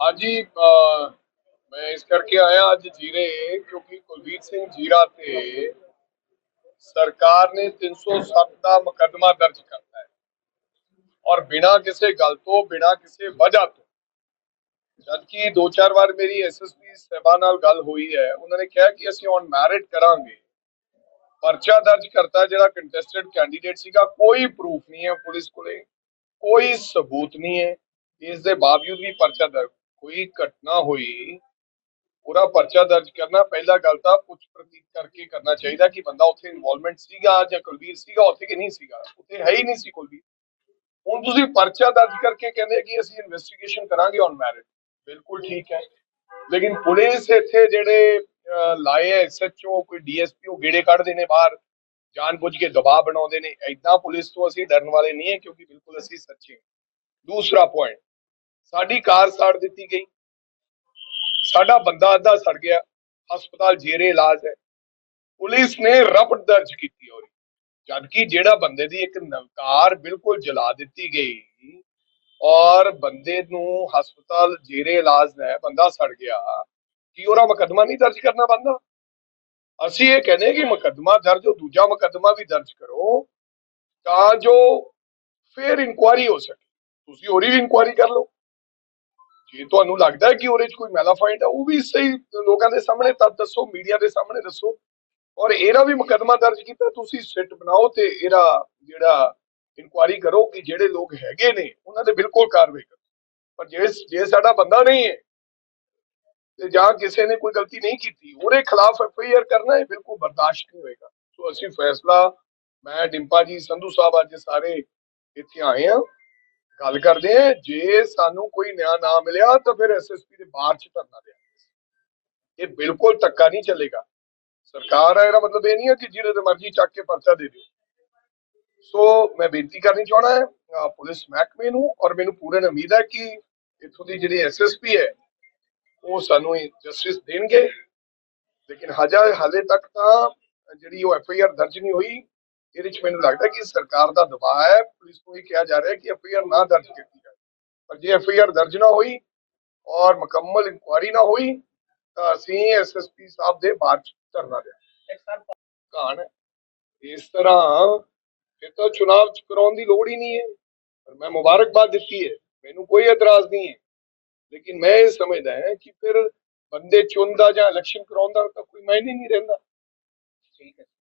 ਹਾਂਜੀ ਅਹ, ਮੈਂ ਇਸ ਕਰਕੇ ਆਇਆ ਅੱਜ ਜੀਰੇ ਕਿਉਂਕਿ ਕੁਲਬੀਰ ਸਿੰਘ ਜੀਰਾ ਤੇ ਸਰਕਾਰ ਨੇ 307 ਦਾ ਮੁਕੱਦਮਾ ਦਰਜ ਕਰਤਾ ਹੈ ਔਰ ਬਿਨਾਂ ਕਿਸੇ ਗੱਲ ਤੋਂ ਬਿਨਾਂ ਕਿਸੇ ਵਜ੍ਹਾ ਤੋਂ ਜਦਕਿ ਦੋ ਚਾਰ ਵਾਰ ਮੇਰੀ ਐਸਐਸਪੀ ਸਹਿਬਾ ਨਾਲ ਗੱਲ ਹੋਈ ਹੈ ਉਹਨਾਂ ਨੇ ਕਿਹਾ ਕਿ ਅਸੀਂ ਔਨ ਮੈਰਿਟ ਕਰਾਂਗੇ ਪਰਚਾ ਦਰਜ ਕਰਤਾ ਜਿਹੜਾ ਕੰਟੈਸਟਡ ਕੈਂਡੀਡੇਟ ਸੀਗਾ, ਕੋਈ ਪ੍ਰੂਫ ਨਹੀਂ ਹੈ ਪੁਲਿਸ ਕੋਲੇ, ਕੋਈ ਸਬੂਤ ਨਹੀਂ ਹੈ। ਇਸ ਦੇ ਬਾਵਜੂਦ ਵੀ ਪਰਚਾ ਦਰਜ ਕੋਈ ਘਟਨਾ ਹੋਈ, ਪੂਰਾ ਪਰਚਾ ਦਰਜ ਕਰਨਾ, ਪਹਿਲਾ ਗੱਲ ਤਾਂ ਪੁੱਛ ਪ੍ਰਤੀਤ ਕਰਕੇ ਕਰਨਾ ਚਾਹੀਦਾ ਕਿ ਬੰਦਾ ਉੱਥੇ ਇਨਵੋਲਵਮੈਂਟ ਸੀਗਾ ਜਾਂ ਕੁਲਵੀਰ ਸੀਗਾ, ਉੱਥੇ ਕਿ ਨਹੀਂ ਸੀਗਾ? ਉੱਥੇ ਹੈ ਹੀ ਨਹੀਂ ਸੀ ਕੁਲਵੀਰ। ਹੁਣ ਤੁਸੀਂ ਪਰਚਾ ਦਰਜ ਕਰਕੇ ਕਹਿੰਦੇ ਕਿ ਅਸੀਂ ਇਨਵੈਸਟੀਗੇਸ਼ਨ ਕਰਾਂਗੇ ਔਨ ਮੈਰਿਟ ਬਿਲਕੁਲ ਠੀਕ ਹੈ। ਲੇਕਿਨ ਪੁਲਿਸ ਇੱਥੇ ਜਿਹੜੇ ਲਾਏ ਐ ਐਸਐਚਓ ਕੋਈ ਡੀਐਸਪੀ ਉਹ ਗੇੜੇ ਕੱਢਦੇ ਨੇ ਬਾਹਰ, ਜਾਣਬੁੱਝ ਕੇ ਦਬਾਅ ਬਣਾਉਂਦੇ ਨੇ। ਐਦਾਂ ਪੁਲਿਸ ਤੋਂ ਅਸੀਂ ਡਰਨ ਵਾਲੇ ਨਹੀਂ ਹੈ, ਕਿਉਂਕਿ ਬਿਲਕੁਲ ਅਸੀਂ ਸੱਚੇ ਹਾਂ। ਦੂਸਰਾ ਪੁਆਇੰਟ ਸਾਡੀ ਕਾਰ ਸਾੜ ਦਿੱਤੀ ਗਈ। ਸਾਡਾ ਬੰਦਾ ਅੱਧਾ ਸੜ ਗਿਆ। ਹਸਪਤਾਲ ਜੇਰੇ ਇਲਾਜ ਹੈ। ਪੁਲਿਸ ਨੇ ਰਪਟ ਦਰਜ ਕੀਤੀ ਹੋਈ ਜਦਕਿ ਜਿਹੜਾ ਬੰਦੇ ਦੀ ਇੱਕ ਨਵਕਾਰ ਬਿਲਕੁਲ ਜਲਾ ਦਿੱਤੀ ਗਈ ਔਰ ਬੰਦੇ ਨੂੰ ਹਸਪਤਾਲ ਜੇਰੇ ਇਲਾਜ ਹੈ, ਬੰਦਾ ਸੜ ਗਿਆ। ਕੀ ਉਹਦਾ ਮੁਕੱਦਮਾ ਨਹੀਂ ਦਰਜ ਕਰਨਾ ਬੰਦਾ? ਅਸੀਂ ਇਹ ਕਹਿੰਦੇ ਕਿ ਮੁਕੱਦਮਾ ਦਰਜ ਹੋ, ਦੂਜਾ ਮੁਕੱਦਮਾ ਵੀ ਦਰਜ ਕਰੋ, ਤਾਂ ਜੋ ਫਿਰ ਇਨਕੁਆਰੀ ਹੋ ਸਕੇ। ਤੁਸੀਂ ਉਹਦੀ ਵੀ ਇਨਕੁਆਰੀ ਕਰ ਲਓ। ਜੇ ਤੁਹਾਨੂੰ ਲੱਗਦਾ ਹੈ ਕਿ ਉਹਦੇ 'ਚ ਕੋਈ ਮੈਲਾਫਾਈਂਡ ਹੈ ਉਹ ਵੀ ਸਹੀ ਲੋਕਾਂ ਦੇ ਸਾਹਮਣੇ ਤਾਂ ਦੱਸੋ, ਮੀਡੀਆ ਦੇ ਸਾਹਮਣੇ ਦੱਸੋ। ਔਰ ਇਹਦਾ ਵੀ ਮੁਕੱਦਮਾ ਦਰਜ ਕੀਤਾ, ਤੁਸੀਂ ਸਿੱਟ ਬਣਾਓ ਤੇ ਇਹਦਾ ਜਿਹੜਾ ਇਨਕੁਆਰੀ ਕਰੋ ਕਿ ਜਿਹੜੇ ਲੋਕ ਹੈਗੇ ਨੇ, ਉਹਨਾਂ ਦੇ ਬਿਲਕੁਲ ਕਾਰਵਾਈ ਕਰੋ। ਪਰ ਜੇ ਜੇ ਸਾਡਾ ਬੰਦਾ ਨਹੀਂ ਹੈ ਤੇ ਜਾਂ ਕਿਸੇ ਨੇ ਕੋਈ ਗਲਤੀ ਨਹੀਂ ਕੀਤੀ ਉਹਦੇ ਖਿਲਾਫ ਐਫ ਆਈ ਆਰ ਕਰਨਾ ਇਹ ਬਿਲਕੁਲ ਬਰਦਾਸ਼ਤ ਨਹੀਂ ਹੋਏਗਾ ਸੋ ਅਸੀਂ ਫੈਸਲਾ ਮੈਂ ਡਿੰਪਾ ਜੀ ਸੰਧੂ ਸਾਹਿਬ ਅੱਜ ਸਾਰੇ ਇੱਥੇ ਆਏ ਆ ਗੱਲ ਕਰਦੇ ਆ ਜੇ ਸਾਨੂੰ ਕੋਈ ਨਿਆਂ ਨਾ ਮਿਲਿਆ ਤਾਂ ਫਿਰ ਐਸਐਸਪੀ ਦੇ ਬਾਹਰ ਚ ਧਰਨਾ ਦੇਵਾਂਗੇ ਇਹ ਬਿਲਕੁਲ ਧੱਕਾ ਨਹੀਂ ਚੱਲੇਗਾ ਸਰਕਾਰ ਹੈ ਇਹਦਾ ਮਤਲਬ ਇਹ ਨਹੀਂ ਹੈ ਕਿ ਜਿਹਦੇ ਤੇ ਮਰਜ਼ੀ ਚੱਕ ਕੇ ਪਰਚਾ ਦੇ ਦਿਓ ਸੋ ਮੈਂ ਬੇਨਤੀ ਕਰਨੀ ਚਾਹਣਾ ਹੈ ਅਹ ਪੁਲਿਸ ਮਹਿਕਮੇ ਨੂੰ ਔਰ ਮੈਨੂੰ ਪੂਰਨ ਉਮੀਦ ਹੈ ਕਿ ਇੱਥੋਂ ਦੀ ਜਿਹੜੀ ਐਸਐਸਪੀ ਹੈ ਉਹ ਸਾਨੂੰ ਜਸਟਿਸ ਦੇਣਗੇ। ਲੇਕਿਨ ਹਜੇ ਹਾਲੇ ਤੱਕ ਤਾਂ ਜਿਹੜੀ ਉਹ ਐਫ ਆਈ ਆਰ ਦਰਜ ਨਹੀਂ ਹੋਈ, ਇਹਦੇ ਚ ਮੈਨੂੰ ਲੱਗਦਾ ਕਿ ਸਰਕਾਰ ਦਾ ਦਬਾਅ ਹੈ। ਪੁਲਿਸ ਨੂੰ ਇਹ ਕਿਹਾ ਜਾ ਰਿਹਾ ਕਿ ਐਫ ਆਈ ਆਰ ਨਾ ਦਰਜ ਕੀਤੀ ਜਾਵੇ ਪਰ ਜੇ ਐਫ ਆਈ ਆਰ ਦਰਜ ਨਾ ਹੋਈ ਔਰ ਮੁਕੰਮਲ ਇਨਕੁਆਰੀ ਨਾ ਹੋਈ, ਤਾਂ ਅਸੀਂ ਐਸਐਸਪੀ ਸਾਹਿਬ ਦੇ ਬਾਹਰ ਧਰਨਾ ਦੇਵਾਂਗੇ। ਕਹਾਣ ਇਸ ਤਰ੍ਹਾਂ ਫਿਰ ਤਾਂ ਚੁਣਾਵ ਕਰਾਉਣ ਦੀ ਲੋੜ ਹੀ ਨਹੀਂ ਹੈ। ਪਰ ਮੈਂ ਮੁਬਾਰਕਬਾਦ ਦਿੱਤੀ ਹੈ। ਮੈਨੂੰ ਕੋਈ ਇਤਰਾਜ਼ ਨਹੀਂ ਹੈ। ਲੇਕਿਨ ਮੈਂ ਇਹ ਸਮਝਦਾ ਹਾਂ ਕਿ ਫਿਰ ਬੰਦੇ ਚੁਣਦਾ ਜਾਂ ਇਲੈਕਸ਼ਨ ਕਰਾਉਂਦਾ ਤਾਂ ਕੋਈ ਮਾਇਨੇ ਨਹੀਂ ਰਹਿੰਦਾ।